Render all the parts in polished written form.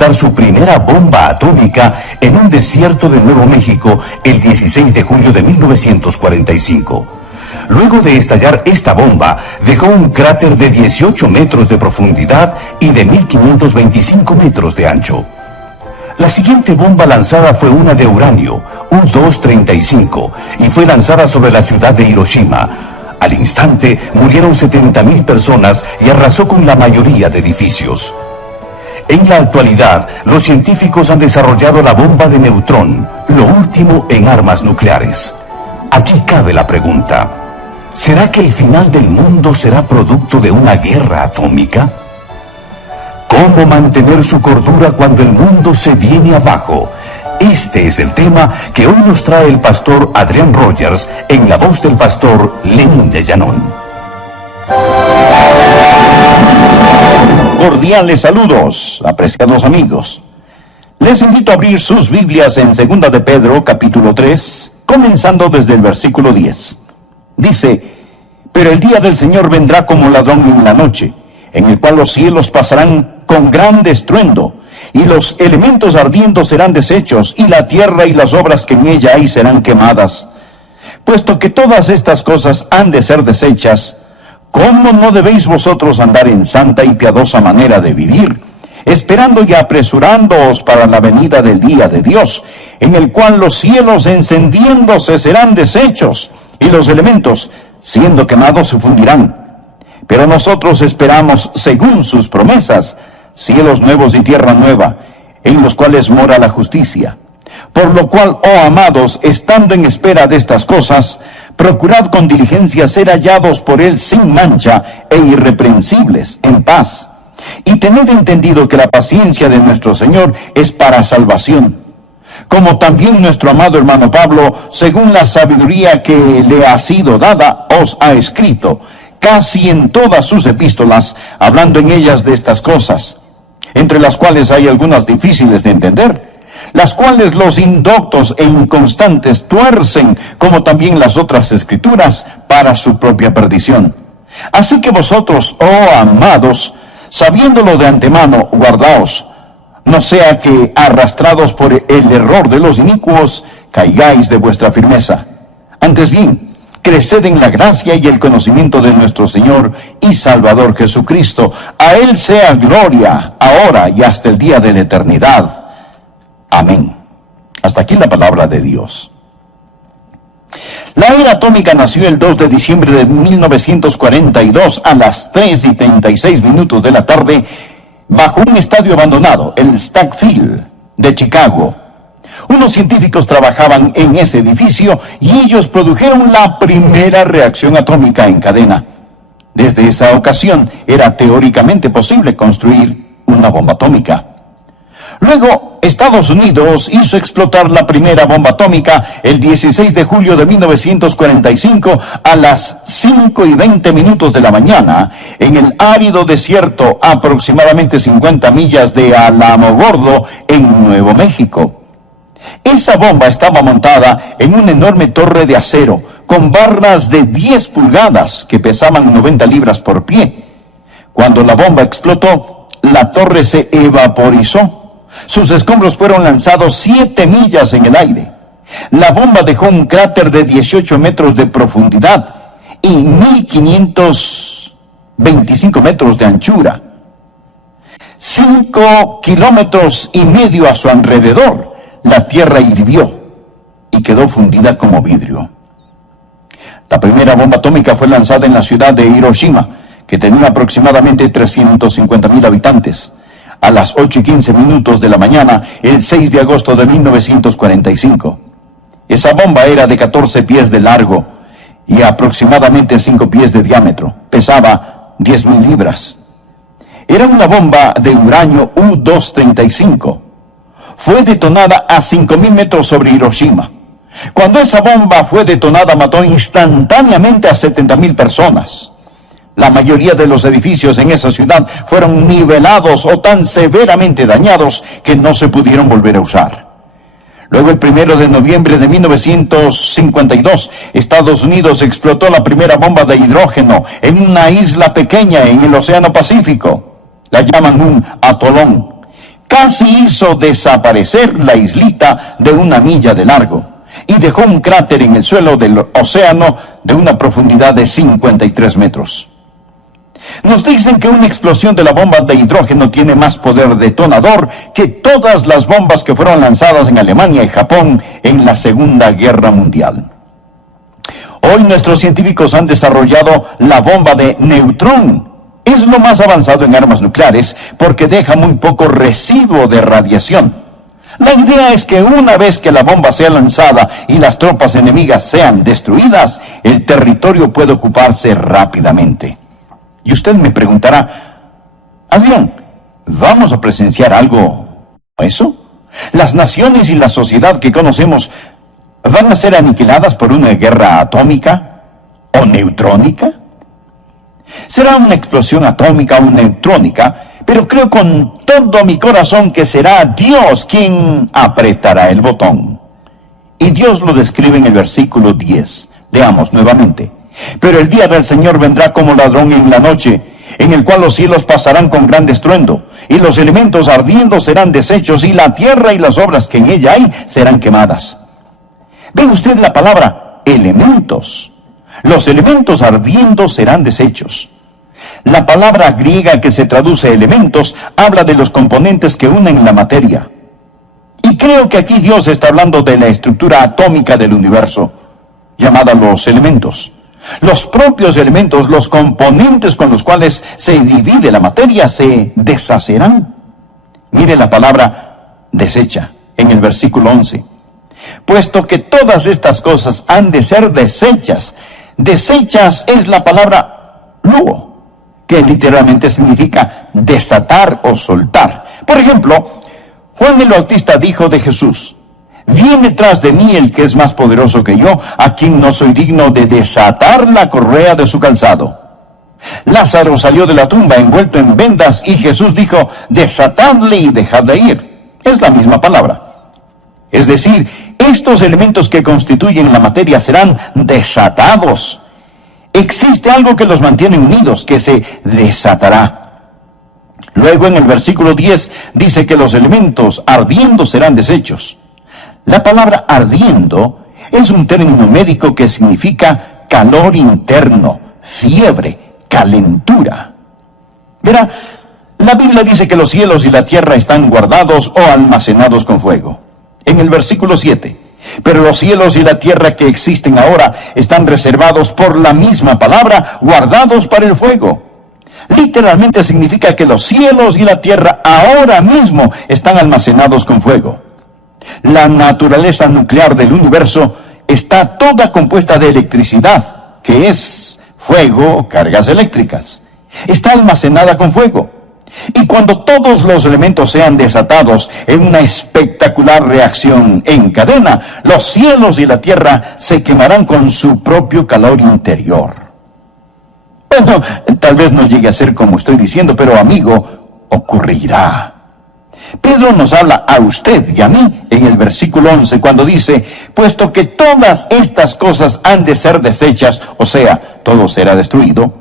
explotar su primera bomba atómica en un desierto de Nuevo México el 16 de julio de 1945. Luego de estallar esta bomba, dejó un cráter de 18 metros de profundidad y de 1525 metros de ancho. La siguiente bomba lanzada fue una de uranio, U-235, y fue lanzada sobre la ciudad de Hiroshima. Al instante murieron 70.000 personas y arrasó con la mayoría de edificios. En la actualidad, los científicos han desarrollado la bomba de neutrón, lo último en armas nucleares. Aquí cabe la pregunta: ¿será que el final del mundo será producto de una guerra atómica? ¿Cómo mantener su cordura cuando el mundo se viene abajo? Este es el tema que hoy nos trae el pastor Adrián Rogers en la voz del pastor Lenín de Llanón. Cordiales saludos, apreciados amigos. Les invito a abrir sus Biblias en 2 de Pedro, capítulo 3, comenzando desde el versículo 10. Dice: pero el día del Señor vendrá como ladrón en la noche, en el cual los cielos pasarán con gran estruendo, y los elementos ardiendo serán deshechos, y la tierra y las obras que en ella hay serán quemadas. Puesto que todas estas cosas han de ser deshechas, ¿cómo no debéis vosotros andar en santa y piadosa manera de vivir, esperando y apresurándoos para la venida del día de Dios, en el cual los cielos encendiéndose serán deshechos, y los elementos, siendo quemados, se fundirán? Pero nosotros esperamos, según sus promesas, cielos nuevos y tierra nueva, en los cuales mora la justicia. Por lo cual, oh amados, estando en espera de estas cosas, procurad con diligencia ser hallados por él sin mancha e irreprensibles, en paz. Y tened entendido que la paciencia de nuestro Señor es para salvación, como también nuestro amado hermano Pablo, según la sabiduría que le ha sido dada, os ha escrito, casi en todas sus epístolas, hablando en ellas de estas cosas, entre las cuales hay algunas difíciles de entender, las cuales los indoctos e inconstantes tuercen, como también las otras escrituras, para su propia perdición. Así que vosotros, oh amados, sabiéndolo de antemano, guardaos, no sea que, arrastrados por el error de los inicuos, caigáis de vuestra firmeza. Antes bien, creced en la gracia y el conocimiento de nuestro Señor y Salvador Jesucristo. A Él sea gloria, ahora y hasta el día de la eternidad. Amén. Hasta aquí la palabra de Dios. La era atómica nació el 2 de diciembre de 1942 a las 3:36 de la tarde, bajo un estadio abandonado, el Stack Field de Chicago. Unos científicos trabajaban en ese edificio y ellos produjeron la primera reacción atómica en cadena. Desde esa ocasión era teóricamente posible construir una bomba atómica. Luego, Estados Unidos hizo explotar la primera bomba atómica el 16 de julio de 1945 a las 5:20 de la mañana en el árido desierto, aproximadamente 50 millas de Alamogordo, en Nuevo México. Esa bomba estaba montada en una enorme torre de acero con barras de 10 pulgadas que pesaban 90 libras por pie. Cuando la bomba explotó, la torre se evaporizó. Sus escombros fueron lanzados 7 millas en el aire. La bomba dejó un cráter de 18 metros de profundidad y 1.525 metros de anchura. 5,5 kilómetros a su alrededor. La tierra hirvió y quedó fundida como vidrio. La primera bomba atómica fue lanzada en la ciudad de Hiroshima, que tenía aproximadamente 350.000 habitantes, a las 8:15 de la mañana, el 6 de agosto de 1945. Esa bomba era de 14 pies de largo y aproximadamente 5 pies de diámetro. Pesaba 10.000 libras. Era una bomba de uranio U-235. Fue detonada a 5.000 metros sobre Hiroshima. Cuando esa bomba fue detonada, mató instantáneamente a 70.000 personas. La mayoría de los edificios en esa ciudad fueron nivelados o tan severamente dañados que no se pudieron volver a usar. Luego, el 1 de noviembre de 1952, Estados Unidos explotó la primera bomba de hidrógeno en una isla pequeña en el Océano Pacífico. La llaman un atolón. casi hizo desaparecer la islita de 1 milla de largo y dejó un cráter en el suelo del océano de una profundidad de 53 metros. Nos dicen que una explosión de la bomba de hidrógeno tiene más poder detonador que todas las bombas que fueron lanzadas en Alemania y Japón en la Segunda Guerra Mundial. Hoy nuestros científicos han desarrollado la bomba de neutrón. Es lo más avanzado en armas nucleares porque deja muy poco residuo de radiación. La idea es que una vez que la bomba sea lanzada y las tropas enemigas sean destruidas, el territorio puede ocuparse rápidamente. Y usted me preguntará, Adrián, ¿vamos a presenciar algo eso? ¿Las naciones y la sociedad que conocemos van a ser aniquiladas por una guerra atómica o neutrónica? Será una explosión atómica o neutrónica, pero creo con todo mi corazón que será Dios quien apretará el botón. Y Dios lo describe en el versículo 10. Leamos nuevamente. Pero el día del Señor vendrá como ladrón en la noche, en el cual los cielos pasarán con gran estruendo, y los elementos ardiendo serán deshechos, y la tierra y las obras que en ella hay serán quemadas. ¿Ve usted la palabra elementos? Los elementos ardiendo serán deshechos. La palabra griega que se traduce elementos habla de los componentes que unen la materia. Y creo que aquí Dios está hablando de la estructura atómica del universo, llamada los elementos. Los propios elementos, los componentes con los cuales se divide la materia, se deshacerán. Mire la palabra desecha en el versículo 11. Puesto que todas estas cosas han de ser deshechas. Deshechas es la palabra luo, que literalmente significa desatar o soltar. Por ejemplo, Juan el Bautista dijo de Jesús: viene tras de mí el que es más poderoso que yo, a quien no soy digno de desatar la correa de su calzado. Lázaro salió de la tumba envuelto en vendas y Jesús dijo: desatadle y dejadle ir. Es la misma palabra. Es decir, estos elementos que constituyen la materia serán desatados. Existe algo que los mantiene unidos, que se desatará. Luego en el versículo 10 dice que los elementos ardiendo serán deshechos. La palabra ardiendo es un término médico que significa calor interno, fiebre, calentura. Verá, la Biblia dice que los cielos y la tierra están guardados o almacenados con fuego. En el versículo 7, pero los cielos y la tierra que existen ahora están reservados por la misma palabra, guardados para el fuego. Literalmente significa que los cielos y la tierra ahora mismo están almacenados con fuego. La naturaleza nuclear del universo está toda compuesta de electricidad, que es fuego o cargas eléctricas. Está almacenada con fuego. Y cuando todos los elementos sean desatados en una espectacular reacción en cadena, los cielos y la tierra se quemarán con su propio calor interior. Bueno, tal vez no llegue a ser como estoy diciendo, pero amigo, ocurrirá. Pedro nos habla a usted y a mí en el versículo 11 cuando dice: puesto que todas estas cosas han de ser deshechas, o sea, todo será destruido,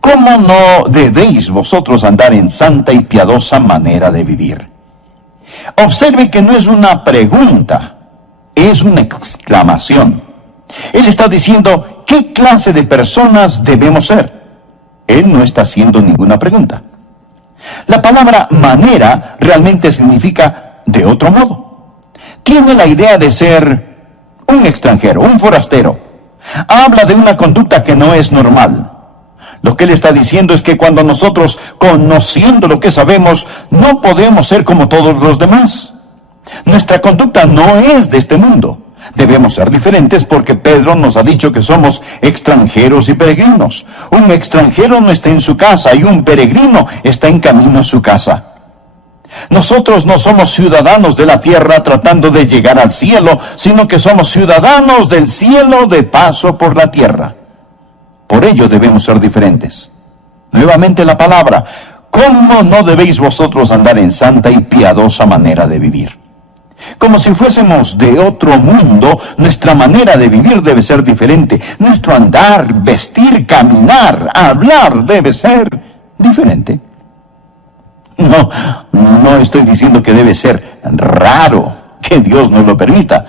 ¿cómo no debéis vosotros andar en santa y piadosa manera de vivir? Observe que no es una pregunta, es una exclamación. Él está diciendo, ¿qué clase de personas debemos ser? Él no está haciendo ninguna pregunta. La palabra manera realmente significa de otro modo. Tiene la idea de ser un extranjero, un forastero. Habla de una conducta que no es normal. Lo que él está diciendo es que cuando nosotros, conociendo lo que sabemos, no podemos ser como todos los demás. Nuestra conducta no es de este mundo. Debemos ser diferentes porque Pedro nos ha dicho que somos extranjeros y peregrinos. Un extranjero no está en su casa y un peregrino está en camino a su casa. Nosotros no somos ciudadanos de la tierra tratando de llegar al cielo, sino que somos ciudadanos del cielo de paso por la tierra. Por ello debemos ser diferentes. Nuevamente la palabra: ¿cómo no debéis vosotros andar en santa y piadosa manera de vivir? Como si fuésemos de otro mundo, nuestra manera de vivir debe ser diferente. Nuestro andar, vestir, caminar, hablar debe ser diferente. No estoy diciendo que debe ser raro, que Dios nos lo permita.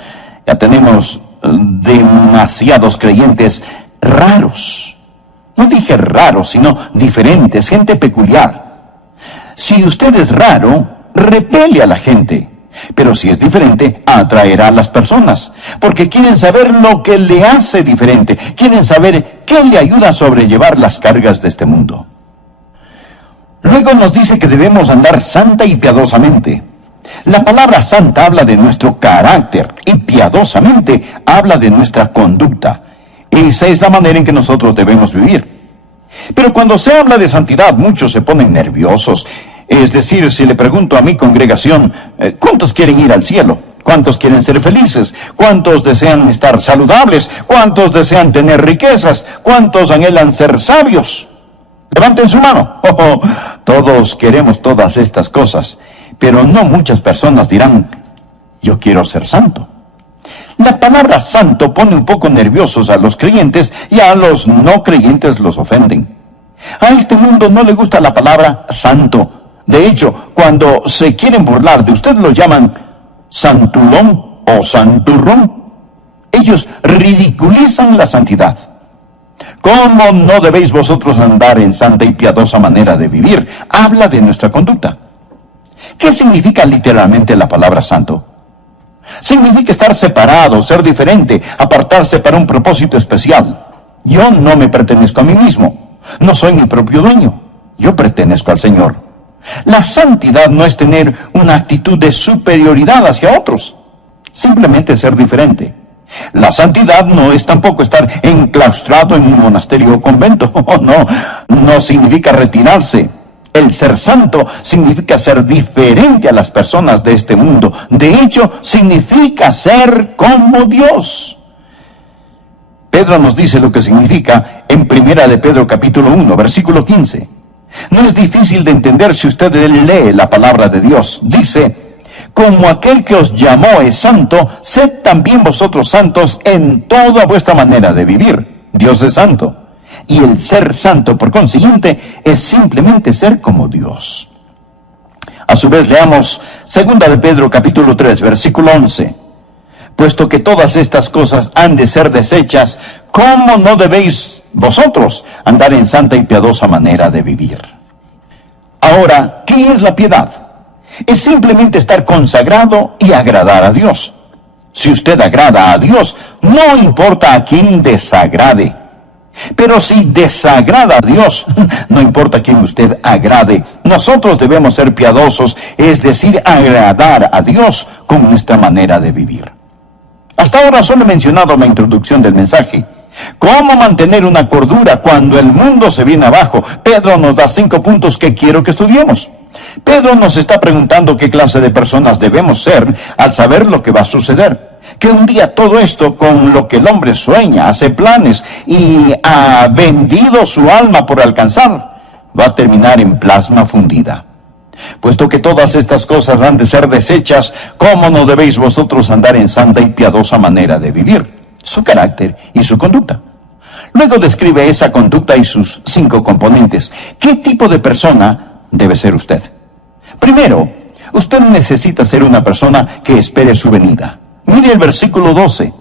Ya tenemos demasiados creyentes raros. No dije raros, sino diferentes, gente peculiar. Si usted es raro, repele a la gente. Pero si es diferente, atraerá a las personas, porque quieren saber lo que le hace diferente, quieren saber qué le ayuda a sobrellevar las cargas de este mundo. Luego nos dice que debemos andar santa y piadosamente. La palabra santa habla de nuestro carácter y piadosamente habla de nuestra conducta. Esa es la manera en que nosotros debemos vivir. Pero cuando se habla de santidad, muchos se ponen nerviosos. Es decir, si le pregunto a mi congregación, ¿cuántos quieren ir al cielo? ¿Cuántos quieren ser felices? ¿Cuántos desean estar saludables? ¿Cuántos desean tener riquezas? ¿Cuántos anhelan ser sabios? Levanten su mano. Todos queremos todas estas cosas, pero no muchas personas dirán, yo quiero ser santo. La palabra santo pone un poco nerviosos a los creyentes y a los no creyentes los ofenden. A este mundo no le gusta la palabra santo. De hecho, cuando se quieren burlar de usted, lo llaman santulón o santurrón. Ellos ridiculizan la santidad. ¿Cómo no debéis vosotros andar en santa y piadosa manera de vivir? Habla de nuestra conducta. ¿Qué significa literalmente la palabra santo? Significa estar separado, ser diferente, apartarse para un propósito especial. Yo no me pertenezco a mí mismo. No soy mi propio dueño. Yo pertenezco al Señor. La santidad no es tener una actitud de superioridad hacia otros, simplemente ser diferente. La santidad no es tampoco estar enclaustrado en un monasterio o convento. No significa retirarse. El ser santo significa ser diferente a las personas de este mundo. De hecho, significa ser como Dios. Pedro nos dice lo que significa en 1 de Pedro capítulo 1, versículo 15. No es difícil de entender si usted lee la palabra de Dios. Dice, como aquel que os llamó es santo, sed también vosotros santos en toda vuestra manera de vivir. Dios es santo. Y el ser santo, por consiguiente, es simplemente ser como Dios. A su vez, leamos 2 de Pedro capítulo 3, versículo 11. Puesto que todas estas cosas han de ser deshechas, ¿cómo no debéis vosotros andar en santa y piadosa manera de vivir? Ahora, ¿qué es la piedad? Es simplemente estar consagrado y agradar a Dios. Si usted agrada a Dios, no importa a quién desagrade. Pero si desagrada a Dios, no importa a quién usted agrade. Nosotros debemos ser piadosos, es decir, agradar a Dios con nuestra manera de vivir. Hasta ahora solo he mencionado la introducción del mensaje. ¿Cómo mantener una cordura cuando el mundo se viene abajo? Pedro nos da 5 puntos que quiero que estudiemos. Pedro nos está preguntando qué clase de personas debemos ser al saber lo que va a suceder. Que un día todo esto con lo que el hombre sueña, hace planes y ha vendido su alma por alcanzar, va a terminar en plasma fundida. Puesto que todas estas cosas han de ser deshechas, ¿cómo no debéis vosotros andar en santa y piadosa manera de vivir? Su carácter y su conducta. Luego describe esa conducta y sus 5 componentes. ¿Qué tipo de persona debe ser usted? Primero, usted necesita ser una persona que espere su venida. Mire el versículo 12.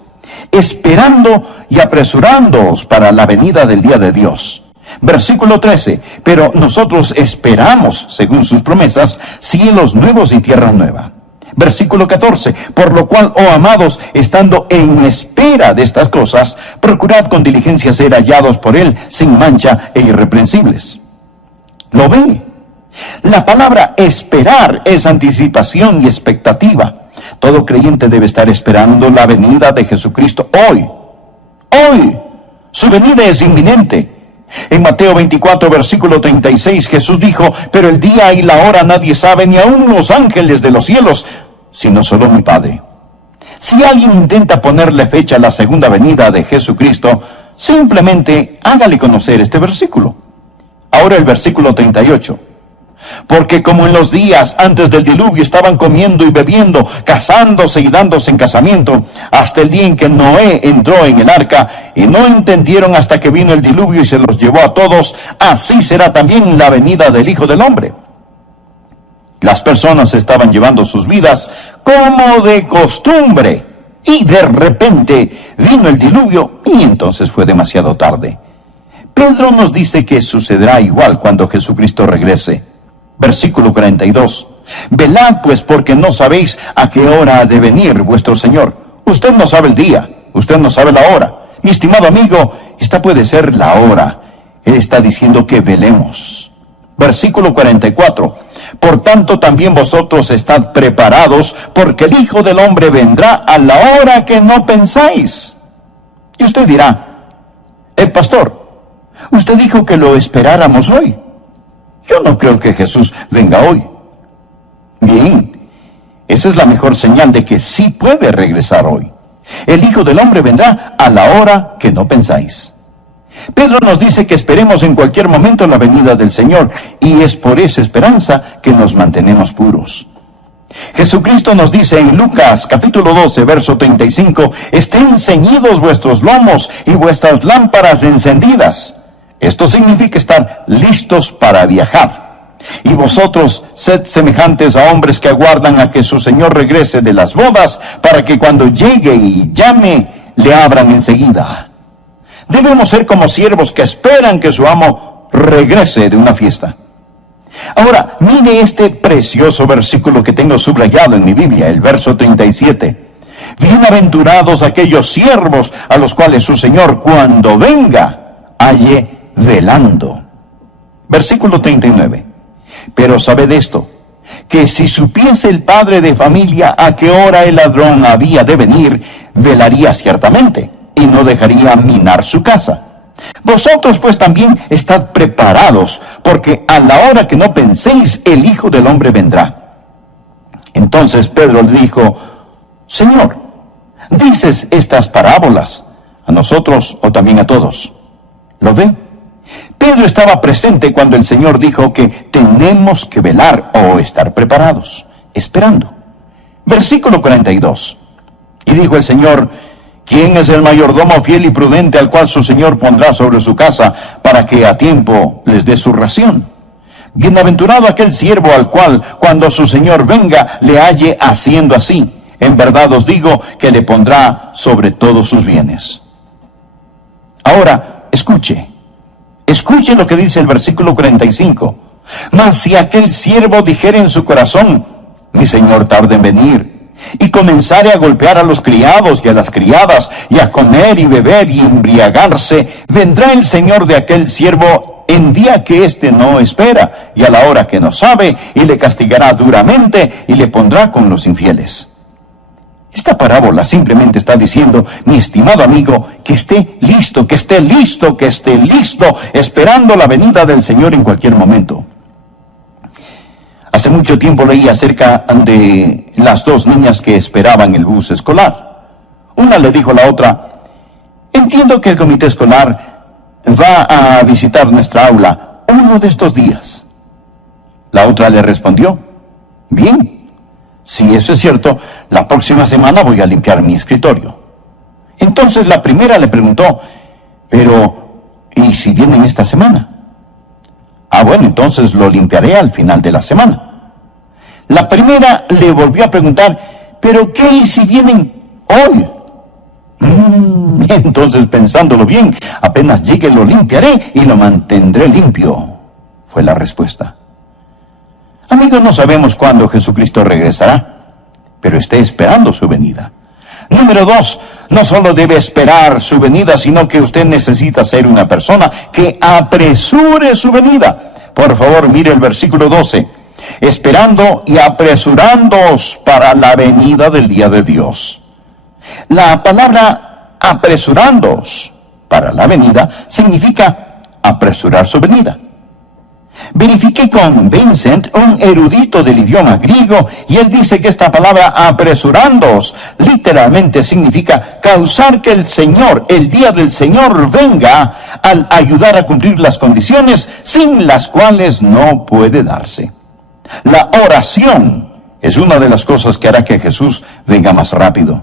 Esperando y apresurándoos para la venida del día de Dios. Versículo 13. Pero nosotros esperamos, según sus promesas, cielos nuevos y tierra nueva. Versículo 14. Por lo cual, oh amados, estando en espera de estas cosas, procurad con diligencia ser hallados por Él, sin mancha e irreprensibles. ¿Lo ve? La palabra esperar es anticipación y expectativa. Todo creyente debe estar esperando la venida de Jesucristo hoy. Hoy. Su venida es inminente. En Mateo 24, versículo 36, Jesús dijo, pero el día y la hora nadie sabe, ni aun los ángeles de los cielos, sino solo mi Padre. Si alguien intenta ponerle fecha a la segunda venida de Jesucristo, simplemente hágale conocer este versículo. Ahora el versículo 38. Porque como en los días antes del diluvio estaban comiendo y bebiendo, casándose y dándose en casamiento, hasta el día en que Noé entró en el arca, y no entendieron hasta que vino el diluvio y se los llevó a todos, así será también la venida del Hijo del Hombre. Las personas estaban llevando sus vidas como de costumbre. Y de repente vino el diluvio y entonces fue demasiado tarde. Pedro nos dice que sucederá igual cuando Jesucristo regrese. Versículo 42. Velad pues, porque no sabéis a qué hora ha de venir vuestro Señor. Usted no sabe el día, usted no sabe la hora. Mi estimado amigo, esta puede ser la hora. Él está diciendo que velemos. Versículo 44. Por tanto también vosotros estad preparados, porque el Hijo del Hombre vendrá a la hora que no pensáis. Y usted dirá, pastor, usted dijo que lo esperáramos hoy. Yo no creo que Jesús venga hoy. Bien, esa es la mejor señal de que sí puede regresar hoy. El Hijo del Hombre vendrá a la hora que no pensáis. Pedro nos dice que esperemos en cualquier momento la venida del Señor, y es por esa esperanza que nos mantenemos puros. Jesucristo nos dice en Lucas capítulo 12, verso 35, estén ceñidos vuestros lomos y vuestras lámparas encendidas. Esto significa estar listos para viajar. Y vosotros sed semejantes a hombres que aguardan a que su Señor regrese de las bodas, para que cuando llegue y llame, le abran enseguida. Debemos ser como siervos que esperan que su amo regrese de una fiesta. Ahora, mire este precioso versículo que tengo subrayado en mi Biblia, el verso 37. Bienaventurados aquellos siervos a los cuales su Señor, cuando venga, halle velando. Versículo 39. Pero sabed esto, que si supiese el padre de familia a qué hora el ladrón había de venir, velaría ciertamente, y no dejaría minar su casa. Vosotros pues también estad preparados, porque a la hora que no penséis, el Hijo del Hombre vendrá. Entonces Pedro le dijo, Señor, ¿dices estas parábolas a nosotros o también a todos? ¿Lo ve? Pedro estaba presente cuando el Señor dijo que tenemos que velar o estar preparados, esperando. Versículo 42. Y dijo el Señor, ¿quién es el mayordomo fiel y prudente al cual su Señor pondrá sobre su casa para que a tiempo les dé su ración? Bienaventurado aquel siervo al cual, cuando su Señor venga, le halle haciendo así. En verdad os digo que le pondrá sobre todos sus bienes. Ahora, escuche lo que dice el versículo 45. Mas si aquel siervo dijere en su corazón, mi Señor tarda en venir, y comenzare a golpear a los criados y a las criadas, y a comer y beber y embriagarse, vendrá el Señor de aquel siervo en día que éste no espera, y a la hora que no sabe, y le castigará duramente, y le pondrá con los infieles. Esta parábola simplemente está diciendo, mi estimado amigo, que esté listo, esperando la venida del Señor en cualquier momento. Hace mucho tiempo leí acerca de las dos niñas que esperaban el bus escolar. Una le dijo a la otra, entiendo que el comité escolar va a visitar nuestra aula uno de estos días. La otra le respondió, bien, si eso es cierto, la próxima semana voy a limpiar mi escritorio. Entonces la primera le preguntó, pero, ¿y si vienen esta semana? Bueno, entonces lo limpiaré al final de la semana. La primera le volvió a preguntar, ¿pero qué y si vienen hoy? Entonces, pensándolo bien, apenas llegue lo limpiaré y lo mantendré limpio, fue la respuesta. Amigos, no sabemos cuándo Jesucristo regresará, pero esté esperando su venida. Número 2, no solo debe esperar su venida, sino que usted necesita ser una persona que apresure su venida. Por favor, mire el versículo 12. Esperando y apresurándoos para la venida del día de Dios. La palabra apresurándoos para la venida significa apresurar su venida. Verifiqué con Vincent, un erudito del idioma griego, y él dice que esta palabra apresurándoos literalmente significa causar que el Señor, el día del Señor, venga al ayudar a cumplir las condiciones sin las cuales no puede darse. La oración es una de las cosas que hará que Jesús venga más rápido.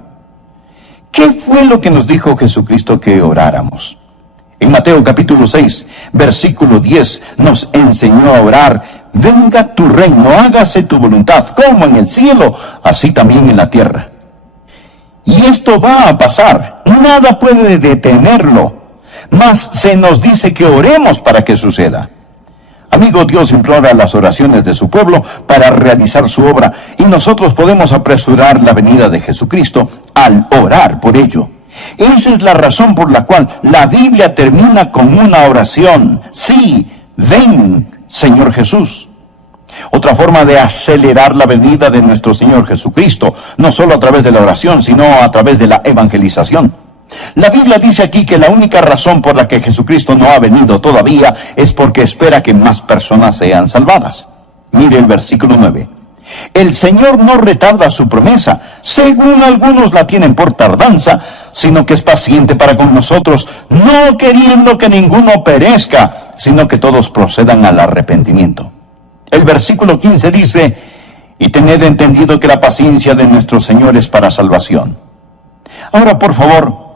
¿Qué fue lo que nos dijo Jesucristo que oráramos? En Mateo capítulo 6, versículo 10, nos enseñó a orar: venga tu reino, hágase tu voluntad, como en el cielo, así también en la tierra. Y esto va a pasar, nada puede detenerlo, mas se nos dice que oremos para que suceda. Amigo, Dios implora las oraciones de su pueblo para realizar su obra, y nosotros podemos apresurar la venida de Jesucristo al orar por ello. Esa es la razón por la cual la Biblia termina con una oración: sí, ven, Señor Jesús. Otra forma de acelerar la venida de nuestro Señor Jesucristo, no solo a través de la oración, sino a través de la evangelización. La Biblia dice aquí que la única razón por la que Jesucristo no ha venido todavía es porque espera que más personas sean salvadas. Mire el versículo 9. El Señor no retarda su promesa, según algunos la tienen por tardanza, sino que es paciente para con nosotros, no queriendo que ninguno perezca, sino que todos procedan al arrepentimiento. El versículo 15 dice: y tened entendido que la paciencia de nuestro Señor es para salvación. Ahora, por favor,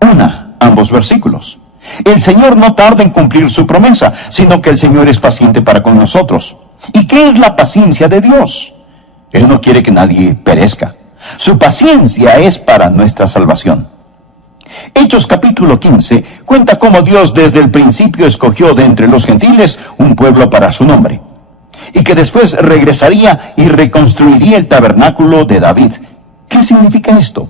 una ambos versículos. El Señor no tarda en cumplir su promesa, sino que el Señor es paciente para con nosotros. ¿Y qué es la paciencia de Dios? Él no quiere que nadie perezca. Su paciencia es para nuestra salvación. Hechos capítulo 15 cuenta cómo Dios desde el principio escogió de entre los gentiles un pueblo para su nombre, y que después regresaría y reconstruiría el tabernáculo de David. ¿Qué significa esto?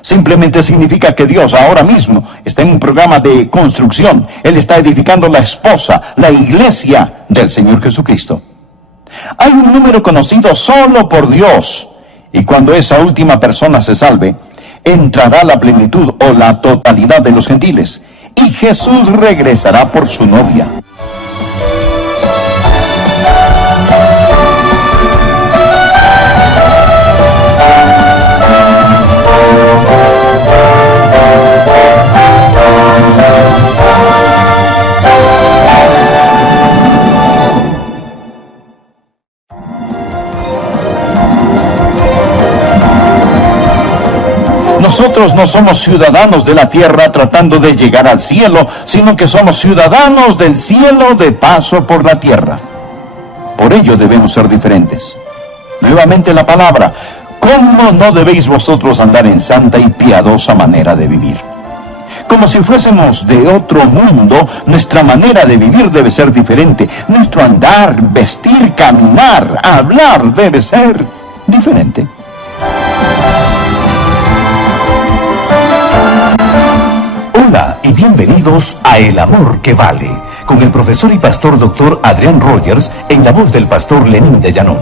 Simplemente significa que Dios ahora mismo está en un programa de construcción. Él está edificando la esposa, la iglesia del Señor Jesucristo. Hay un número conocido solo por Dios, y cuando esa última persona se salve, entrará la plenitud o la totalidad de los gentiles, y Jesús regresará por su novia. Nosotros no somos ciudadanos de la tierra tratando de llegar al cielo, sino que somos ciudadanos del cielo de paso por la tierra. Por ello debemos ser diferentes. Nuevamente la palabra: ¿cómo no debéis vosotros andar en santa y piadosa manera de vivir? Como si fuésemos de otro mundo, nuestra manera de vivir debe ser diferente. Nuestro andar, vestir, caminar, hablar debe ser diferente. Hola y bienvenidos a El Amor que Vale, con el profesor y pastor Dr. Adrián Rogers en la voz del pastor Lenín de Llanón.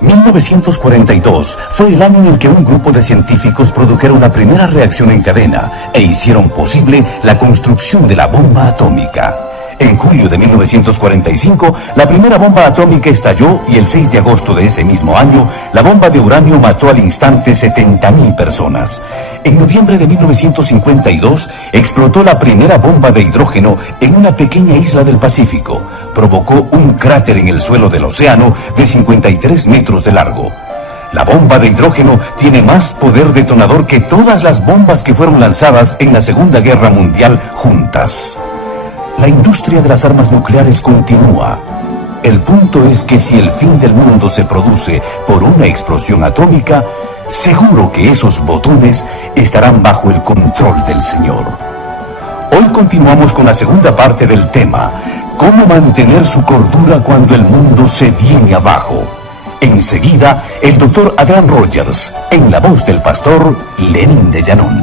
1942 fue el año en el que un grupo de científicos produjeron la primera reacción en cadena e hicieron posible la construcción de la bomba atómica. En julio de 1945, la primera bomba atómica estalló y el 6 de agosto de ese mismo año, la bomba de uranio mató al instante 70.000 personas. En noviembre de 1952, explotó la primera bomba de hidrógeno en una pequeña isla del Pacífico. Provocó un cráter en el suelo del océano de 53 metros de largo. La bomba de hidrógeno tiene más poder detonador que todas las bombas que fueron lanzadas en la Segunda Guerra Mundial juntas. La industria de las armas nucleares continúa. El punto es que si el fin del mundo se produce por una explosión atómica, seguro que esos botones estarán bajo el control del Señor. Hoy continuamos con la segunda parte del tema: ¿cómo mantener su cordura cuando el mundo se viene abajo? Enseguida, el doctor Adrián Rogers, en la voz del pastor Lenín de Llanón.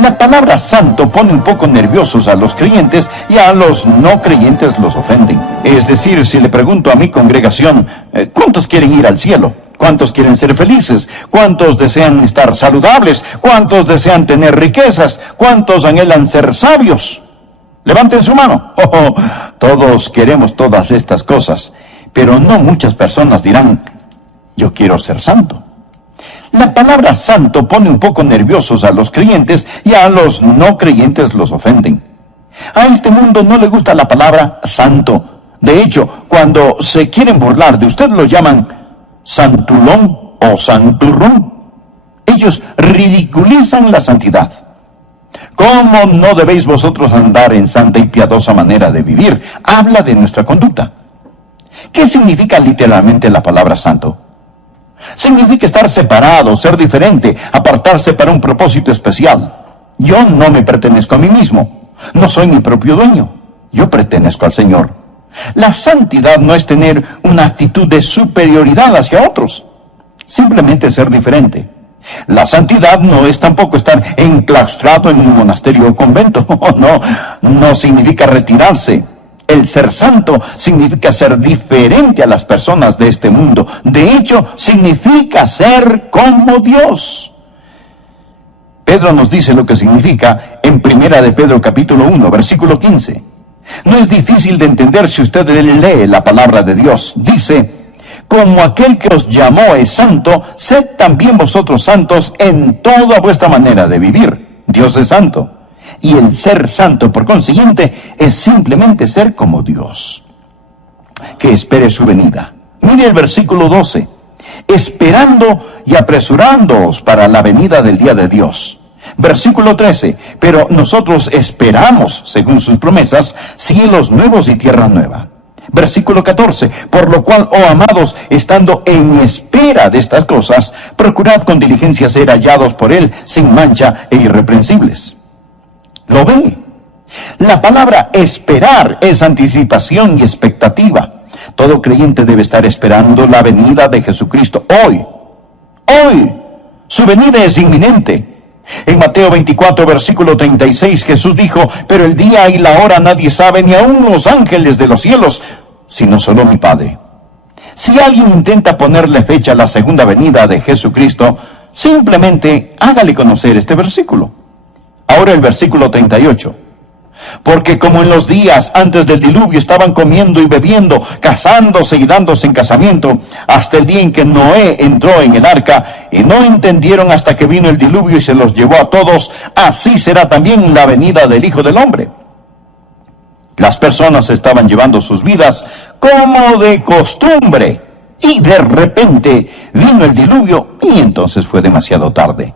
La palabra santo pone un poco nerviosos a los creyentes y a los no creyentes los ofenden. Es decir, si le pregunto a mi congregación, ¿cuántos quieren ir al cielo? ¿Cuántos quieren ser felices? ¿Cuántos desean estar saludables? ¿Cuántos desean tener riquezas? ¿Cuántos anhelan ser sabios? Levanten su mano. Todos queremos todas estas cosas, pero no muchas personas dirán: yo quiero ser santo. La palabra santo pone un poco nerviosos a los creyentes y a los no creyentes los ofenden. A este mundo no le gusta la palabra santo. De hecho, cuando se quieren burlar de usted lo llaman santulón o santurrón. Ellos ridiculizan la santidad. ¿Cómo no debéis vosotros andar en santa y piadosa manera de vivir? Habla de nuestra conducta. ¿Qué significa literalmente la palabra santo? Significa estar separado, ser diferente, apartarse para un propósito especial. Yo no me pertenezco a mí mismo. No soy mi propio dueño. Yo pertenezco al Señor. La santidad no es tener una actitud de superioridad hacia otros. Simplemente ser diferente. La santidad no es tampoco estar enclaustrado en un monasterio o convento. No significa retirarse. El ser santo significa ser diferente a las personas de este mundo. De hecho, significa ser como Dios. Pedro nos dice lo que significa en 1 de Pedro capítulo 1, versículo 15. No es difícil de entender si usted lee la palabra de Dios. Dice: como aquel que os llamó es santo, sed también vosotros santos en toda vuestra manera de vivir. Dios es santo. Y el ser santo, por consiguiente, es simplemente ser como Dios. Que espere su venida. Mire el versículo 12. Esperando y apresurándoos para la venida del día de Dios. Versículo 13. Pero nosotros esperamos, según sus promesas, cielos nuevos y tierra nueva. Versículo 14, por lo cual, oh amados, estando en espera de estas cosas, procurad con diligencia ser hallados por Él, sin mancha e irreprensibles. ¿Lo ve? La palabra esperar es anticipación y expectativa. Todo creyente debe estar esperando la venida de Jesucristo hoy. Hoy. Su venida es inminente. En Mateo 24, versículo 36, Jesús dijo: pero el día y la hora nadie sabe, ni aun los ángeles de los cielos, sino solo mi Padre. Si alguien intenta ponerle fecha a la segunda venida de Jesucristo, simplemente hágale conocer este versículo. Ahora el versículo 38. Porque como en los días antes del diluvio estaban comiendo y bebiendo, casándose y dándose en casamiento, hasta el día en que Noé entró en el arca, y no entendieron hasta que vino el diluvio y se los llevó a todos, así será también la venida del Hijo del Hombre. Las personas estaban llevando sus vidas como de costumbre, y de repente vino el diluvio y entonces fue demasiado tarde.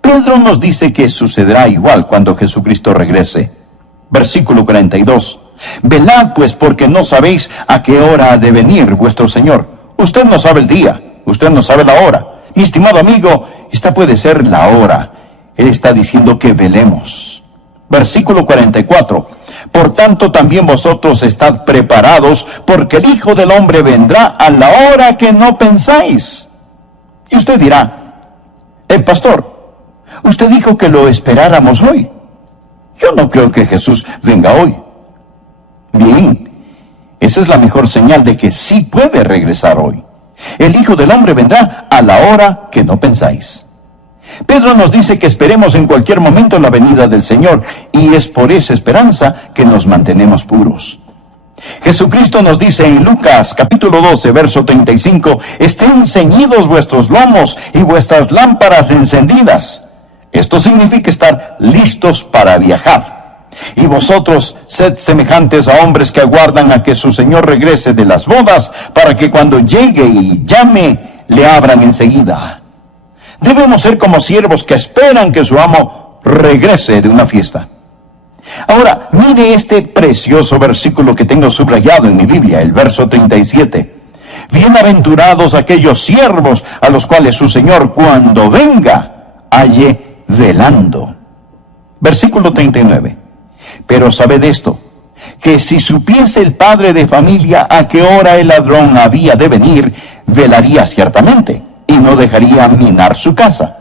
Pedro nos dice que sucederá igual cuando Jesucristo regrese. Versículo 42. Velad pues, porque no sabéis a qué hora ha de venir vuestro Señor. Usted no sabe el día, usted no sabe la hora. Mi estimado amigo, esta puede ser la hora. Él está diciendo que velemos. Versículo 44. Por tanto también vosotros estad preparados, porque el Hijo del Hombre vendrá a la hora que no pensáis. Y usted dirá: pastor, usted dijo que lo esperáramos hoy. Yo no creo que Jesús venga hoy. Bien, esa es la mejor señal de que sí puede regresar hoy. El Hijo del Hombre vendrá a la hora que no pensáis. Pedro nos dice que esperemos en cualquier momento la venida del Señor, y es por esa esperanza que nos mantenemos puros. Jesucristo nos dice en Lucas capítulo 12, verso 35, estén ceñidos vuestros lomos y vuestras lámparas encendidas. Esto significa estar listos para viajar. Y vosotros sed semejantes a hombres que aguardan a que su Señor regrese de las bodas, para que cuando llegue y llame, le abran enseguida. Debemos ser como siervos que esperan que su amo regrese de una fiesta. Ahora, mire este precioso versículo que tengo subrayado en mi Biblia, el verso 37. Bienaventurados aquellos siervos a los cuales su Señor, cuando venga, halle velando. Versículo 39. Pero sabed esto, que si supiese el padre de familia a qué hora el ladrón había de venir, velaría ciertamente, y no dejaría minar su casa.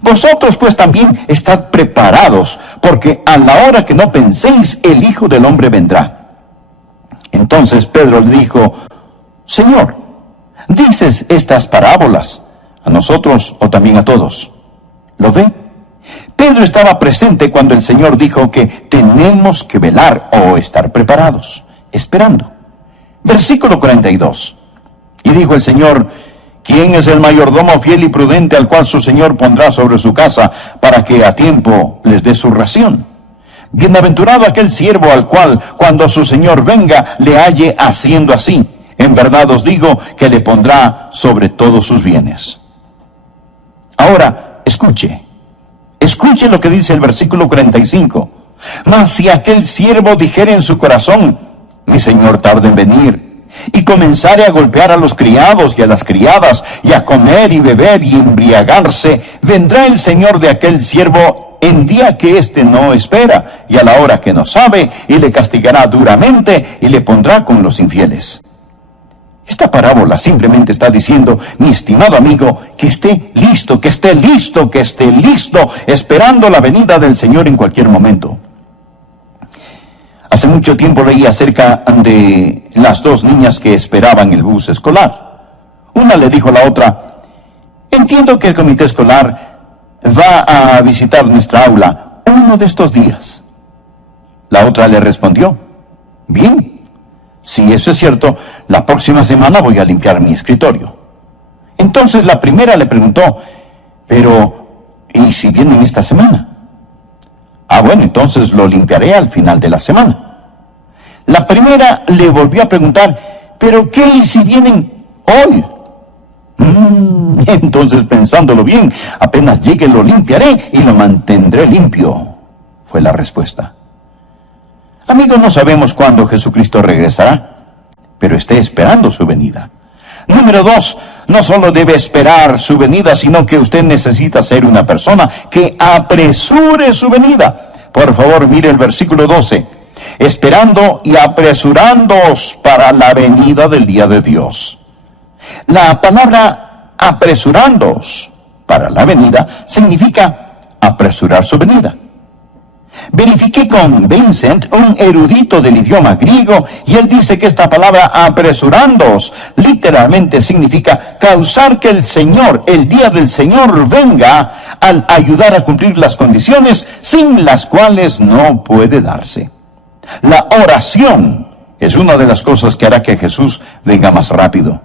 Vosotros pues también estad preparados, porque a la hora que no penséis, el Hijo del Hombre vendrá. Entonces Pedro le dijo: Señor, ¿dices estas parábolas a nosotros o también a todos? ¿Lo ve? Pedro estaba presente cuando el Señor dijo que tenemos que velar o estar preparados, esperando. Versículo 42. Y dijo el Señor: ¿quién es el mayordomo fiel y prudente al cual su Señor pondrá sobre su casa para que a tiempo les dé su ración? Bienaventurado aquel siervo al cual, cuando su Señor venga, le halle haciendo así. En verdad os digo que le pondrá sobre todos sus bienes. Ahora, Escuche lo que dice el versículo 45. Mas si aquel siervo dijere en su corazón, mi señor tarda en venir, y comenzare a golpear a los criados y a las criadas, y a comer y beber y embriagarse, vendrá el señor de aquel siervo en día que éste no espera, y a la hora que no sabe, y le castigará duramente, y le pondrá con los infieles. Esta parábola simplemente está diciendo, mi estimado amigo, que esté listo, esperando la venida del Señor en cualquier momento. Hace mucho tiempo leí acerca de las dos niñas que esperaban el bus escolar. Una le dijo a la otra, entiendo que el comité escolar va a visitar nuestra aula uno de estos días. La otra le respondió, bien. Si eso es cierto, la próxima semana voy a limpiar mi escritorio. Entonces la primera le preguntó, pero, ¿y si vienen esta semana? Bueno, entonces lo limpiaré al final de la semana. La primera le volvió a preguntar, ¿pero qué y si vienen hoy? Entonces, pensándolo bien, apenas llegue lo limpiaré y lo mantendré limpio, fue la respuesta. Amigos, no sabemos cuándo Jesucristo regresará, pero esté esperando su venida. Número 2, no solo debe esperar su venida, sino que usted necesita ser una persona que apresure su venida. Por favor, mire el versículo 12. Esperando y apresurándoos para la venida del día de Dios. La palabra apresurándoos para la venida significa apresurar su venida. Verifiqué con Vincent, un erudito del idioma griego, y él dice que esta palabra apresurándoos literalmente significa causar que el Señor, el día del Señor, venga al ayudar a cumplir las condiciones sin las cuales no puede darse. La oración es una de las cosas que hará que Jesús venga más rápido.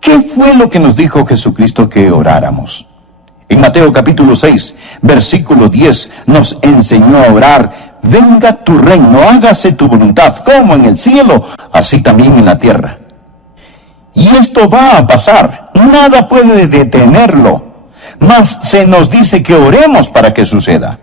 ¿Qué fue lo que nos dijo Jesucristo que oráramos? En Mateo capítulo 6, versículo 10, nos enseñó a orar, venga tu reino, hágase tu voluntad, como en el cielo, así también en la tierra. Y esto va a pasar, nada puede detenerlo, mas se nos dice que oremos para que suceda.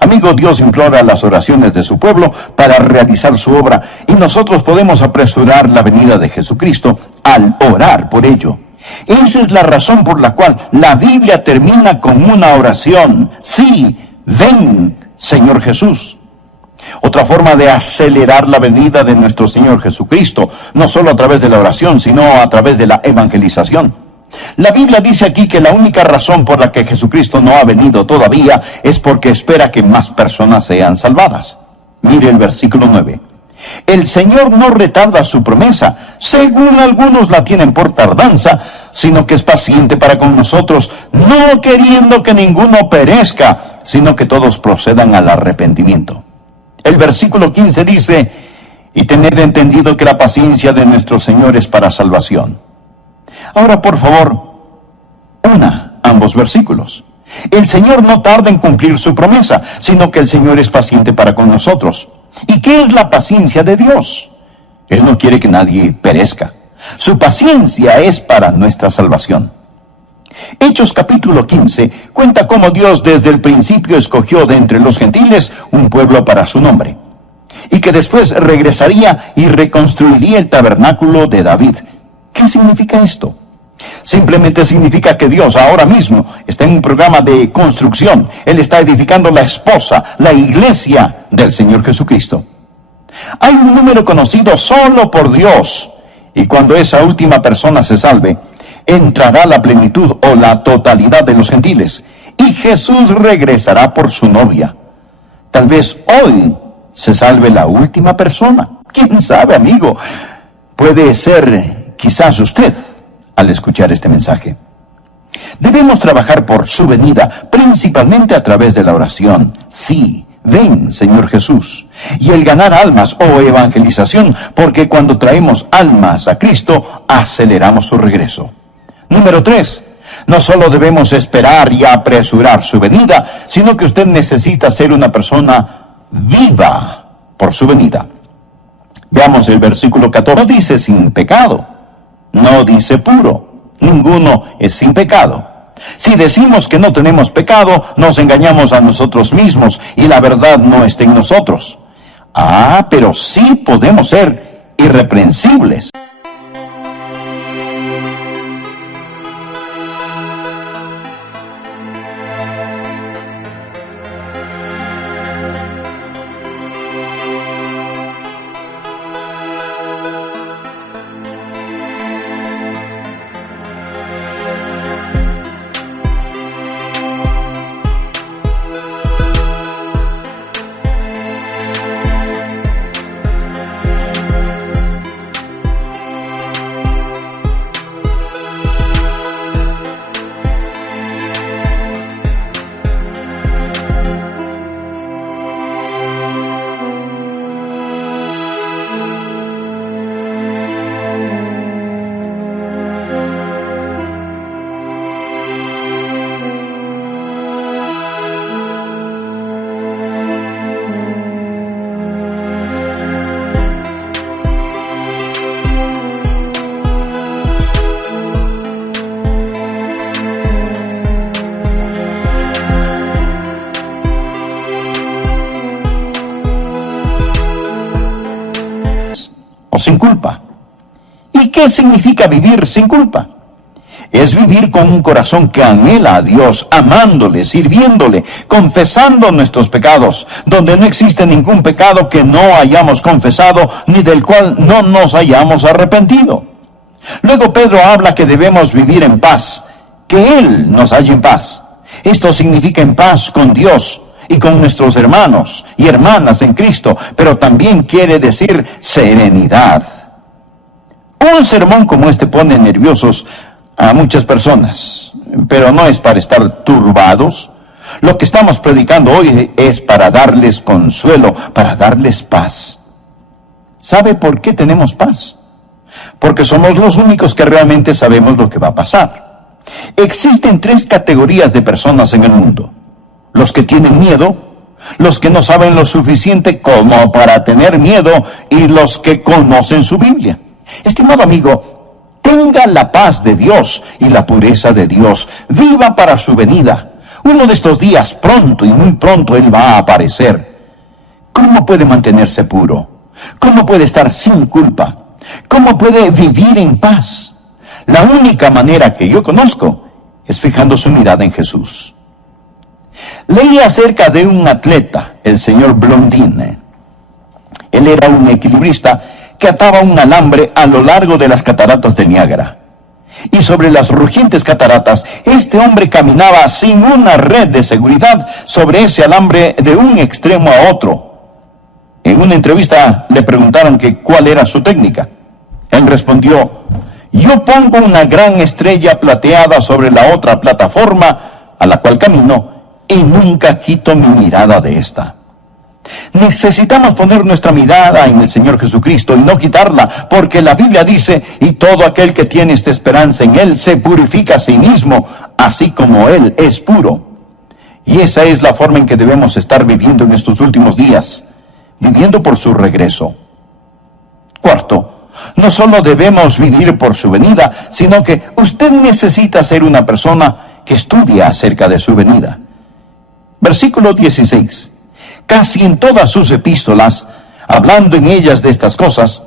Amigo, Dios implora las oraciones de su pueblo para realizar su obra, y nosotros podemos apresurar la venida de Jesucristo al orar por ello. Esa es la razón por la cual la Biblia termina con una oración. Sí, ven, Señor Jesús. Otra forma de acelerar la venida de nuestro Señor Jesucristo, no solo a través de la oración, sino a través de la evangelización. La Biblia dice aquí que la única razón por la que Jesucristo no ha venido todavía es porque espera que más personas sean salvadas. Mire el versículo 9. El Señor no retarda su promesa, según algunos la tienen por tardanza, sino que es paciente para con nosotros, no queriendo que ninguno perezca, sino que todos procedan al arrepentimiento. El versículo 15 dice, y tened entendido que la paciencia de nuestro Señor es para salvación. Ahora, por favor, ambos versículos. El Señor no tarda en cumplir su promesa, sino que el Señor es paciente para con nosotros. ¿Y qué es la paciencia de Dios? Él no quiere que nadie perezca. Su paciencia es para nuestra salvación. Hechos capítulo 15 cuenta cómo Dios desde el principio escogió de entre los gentiles un pueblo para su nombre, y que después regresaría y reconstruiría el tabernáculo de David. ¿Qué significa esto? Simplemente significa que Dios ahora mismo está en un programa de construcción. Él está edificando la esposa, la iglesia del Señor Jesucristo. Hay un número conocido solo por Dios, y cuando esa última persona se salve, entrará la plenitud o la totalidad de los gentiles, y Jesús regresará por su novia. Tal vez hoy se salve la última persona. ¿Quién sabe, amigo? Puede ser quizás usted al escuchar este mensaje. Debemos trabajar por su venida, principalmente a través de la oración. Sí, ven, Señor Jesús. Y el ganar almas o evangelización, porque cuando traemos almas a Cristo, aceleramos su regreso. Número 3. No solo debemos esperar y apresurar su venida, sino que usted necesita ser una persona viva por su venida. Veamos el versículo 14. No dice sin pecado, no dice puro, ninguno es sin pecado. Si decimos que no tenemos pecado, nos engañamos a nosotros mismos y la verdad no está en nosotros. Pero sí podemos ser irreprensibles. Sin culpa. ¿Y qué significa vivir sin culpa? Es vivir con un corazón que anhela a Dios, amándole, sirviéndole, confesando nuestros pecados, donde no existe ningún pecado que no hayamos confesado, ni del cual no nos hayamos arrepentido. Luego Pedro habla que debemos vivir en paz, que Él nos halle en paz. Esto significa en paz con Dios y con nuestros hermanos y hermanas en Cristo, pero también quiere decir serenidad. Un sermón como este pone nerviosos a muchas personas, pero no es para estar turbados. Lo que estamos predicando hoy es para darles consuelo, para darles paz. ¿Sabe por qué tenemos paz? Porque somos los únicos que realmente sabemos lo que va a pasar. Existen 3 categorías de personas en el mundo: los que tienen miedo, los que no saben lo suficiente como para tener miedo, y los que conocen su Biblia. Estimado amigo, tenga la paz de Dios y la pureza de Dios. Viva para su venida. Uno de estos días, pronto y muy pronto, Él va a aparecer. ¿Cómo puede mantenerse puro? ¿Cómo puede estar sin culpa? ¿Cómo puede vivir en paz? La única manera que yo conozco es fijando su mirada en Jesús. Leí acerca de un atleta, el señor Blondin. Él era un equilibrista que ataba un alambre a lo largo de las cataratas del Niágara. Y sobre las rugientes cataratas, este hombre caminaba sin una red de seguridad sobre ese alambre de un extremo a otro. En una entrevista le preguntaron que cuál era su técnica. Él respondió: yo pongo una gran estrella plateada sobre la otra plataforma a la cual camino, y nunca quito mi mirada de esta. Necesitamos poner nuestra mirada en el Señor Jesucristo y no quitarla, porque la Biblia dice: y todo aquel que tiene esta esperanza en Él se purifica a sí mismo, así como Él es puro. Y esa es la forma en que debemos estar viviendo en estos últimos días, viviendo por su regreso. Cuarto, no solo debemos vivir por su venida, sino que usted necesita ser una persona que estudia acerca de su venida. Versículo 16. Casi en todas sus epístolas, hablando en ellas de estas cosas,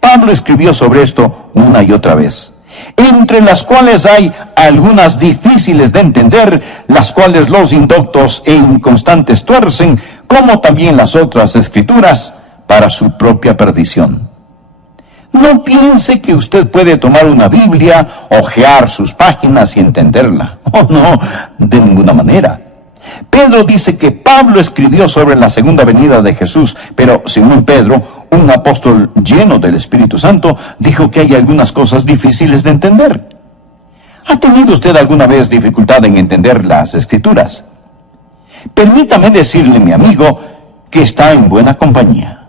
Pablo escribió sobre esto una y otra vez, entre las cuales hay algunas difíciles de entender, las cuales los indoctos e inconstantes tuercen, como también las otras escrituras, para su propia perdición. No piense que usted puede tomar una Biblia, hojear sus páginas y entenderla. Oh, no, de ninguna manera. Pedro dice que Pablo escribió sobre la segunda venida de Jesús, pero Simón Pedro, un apóstol lleno del Espíritu Santo, dijo que hay algunas cosas difíciles de entender. ¿Ha tenido usted alguna vez dificultad en entender las Escrituras? Permítame decirle, mi amigo, que está en buena compañía.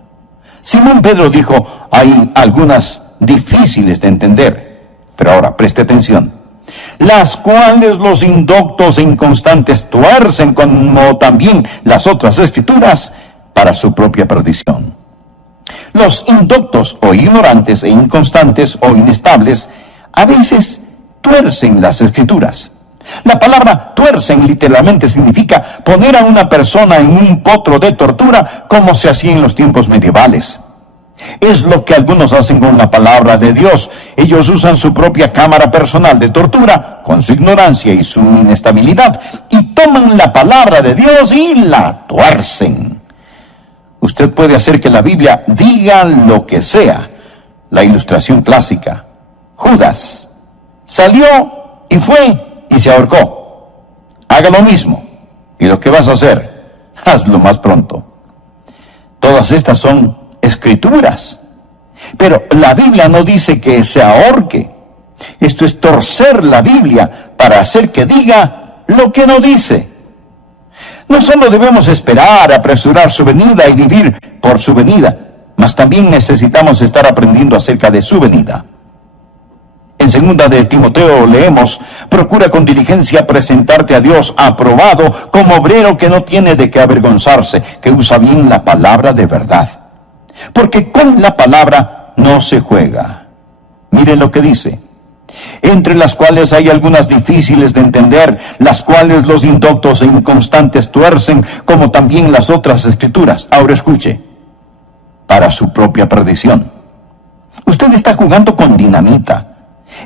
Simón Pedro dijo: hay algunas difíciles de entender, pero ahora preste atención, las cuales los indoctos e inconstantes tuercen, como también las otras escrituras, para su propia perdición. Los indoctos o ignorantes e inconstantes o inestables a veces tuercen las escrituras. La palabra tuercen literalmente significa poner a una persona en un potro de tortura como se hacía en los tiempos medievales. Es lo que algunos hacen con la palabra de Dios. Ellos usan su propia cámara personal de tortura, con su ignorancia y su inestabilidad, y toman la palabra de Dios y la tuercen. Usted puede hacer que la Biblia diga lo que sea. La ilustración clásica. Judas salió y fue y se ahorcó. Haga lo mismo. Y lo que vas a hacer, hazlo más pronto. Todas estas son escrituras. Pero la Biblia no dice que se ahorque. Esto es torcer la Biblia para hacer que diga lo que no dice. No solo debemos esperar, apresurar su venida y vivir por su venida, mas también necesitamos estar aprendiendo acerca de su venida. En 2 de Timoteo leemos: procura con diligencia presentarte a Dios aprobado como obrero que no tiene de qué avergonzarse, que usa bien la palabra de verdad. Porque con la palabra no se juega. Mire lo que dice: entre las cuales hay algunas difíciles de entender, las cuales los indoctos e inconstantes tuercen, como también las otras escrituras. Ahora escuche: para su propia perdición. Usted está jugando con dinamita.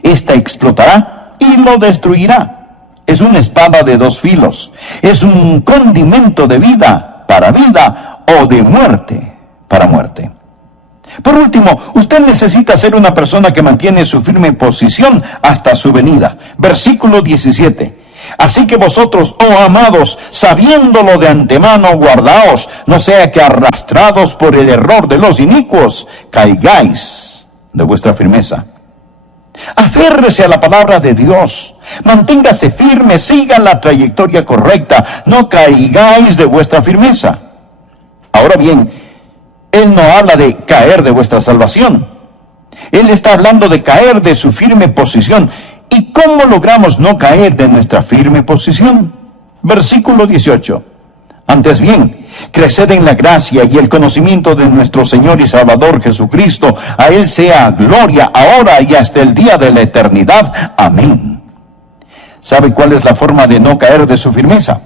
Esta explotará y lo destruirá. Es una espada de dos filos. Es un condimento de vida para vida o de muerte para muerte. Por último, usted necesita ser una persona que mantiene su firme posición hasta su venida. Versículo 17. Así que vosotros, oh amados, sabiéndolo de antemano, guardaos, no sea que arrastrados por el error de los inicuos, caigáis de vuestra firmeza. Aférrese a la palabra de Dios, manténgase firme, siga la trayectoria correcta, no caigáis de vuestra firmeza. Ahora bien, Él no habla de caer de vuestra salvación. Él está hablando de caer de su firme posición. ¿Y cómo logramos no caer de nuestra firme posición? Versículo 18. Antes bien, creced en la gracia y el conocimiento de nuestro Señor y Salvador Jesucristo. A Él sea gloria ahora y hasta el día de la eternidad. Amén. ¿Sabe cuál es la forma de no caer de su firmeza?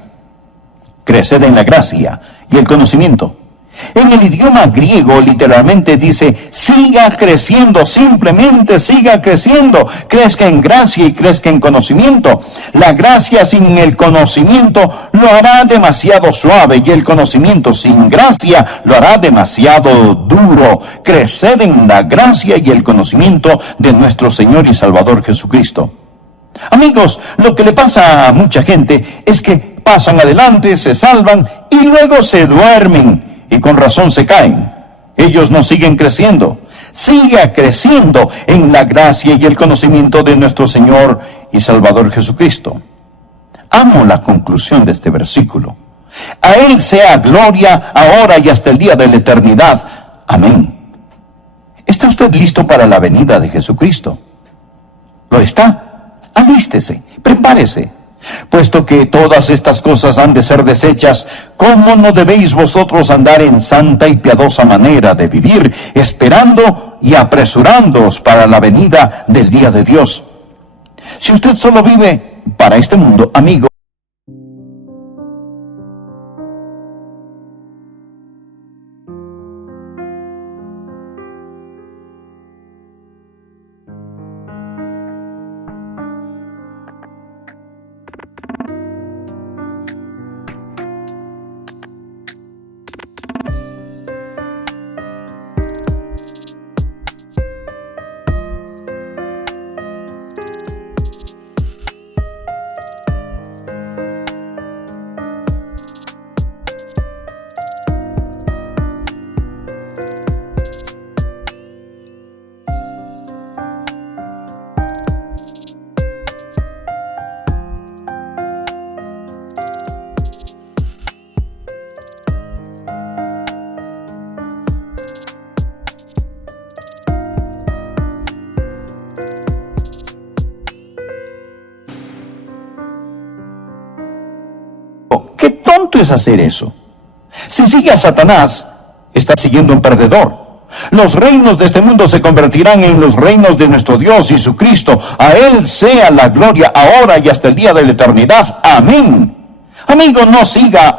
Creced en la gracia y el conocimiento. En el idioma griego literalmente dice: siga creciendo, simplemente siga creciendo. Crezca en gracia y crezca en conocimiento. La gracia sin el conocimiento lo hará demasiado suave, y el conocimiento sin gracia lo hará demasiado duro. Creced en la gracia y el conocimiento de nuestro Señor y Salvador Jesucristo. Amigos, lo que le pasa a mucha gente es que pasan adelante, se salvan y luego se duermen. Y con razón se caen. Ellos no siguen creciendo. Siga creciendo en la gracia y el conocimiento de nuestro Señor y Salvador Jesucristo. Amo la conclusión de este versículo. A Él sea gloria ahora y hasta el día de la eternidad. Amén. ¿Está usted listo para la venida de Jesucristo? ¿Lo está? Alístese, prepárese. Puesto que todas estas cosas han de ser deshechas, ¿cómo no debéis vosotros andar en santa y piadosa manera de vivir, esperando y apresurándoos para la venida del día de Dios? Si usted solo vive para este mundo, amigo, ¿qué tonto es hacer eso? Si sigue a Satanás, está siguiendo a un perdedor. Los reinos de este mundo se convertirán en los reinos de nuestro Dios Jesucristo. A Él sea la gloria ahora y hasta el día de la eternidad. Amén. Amigo, no siga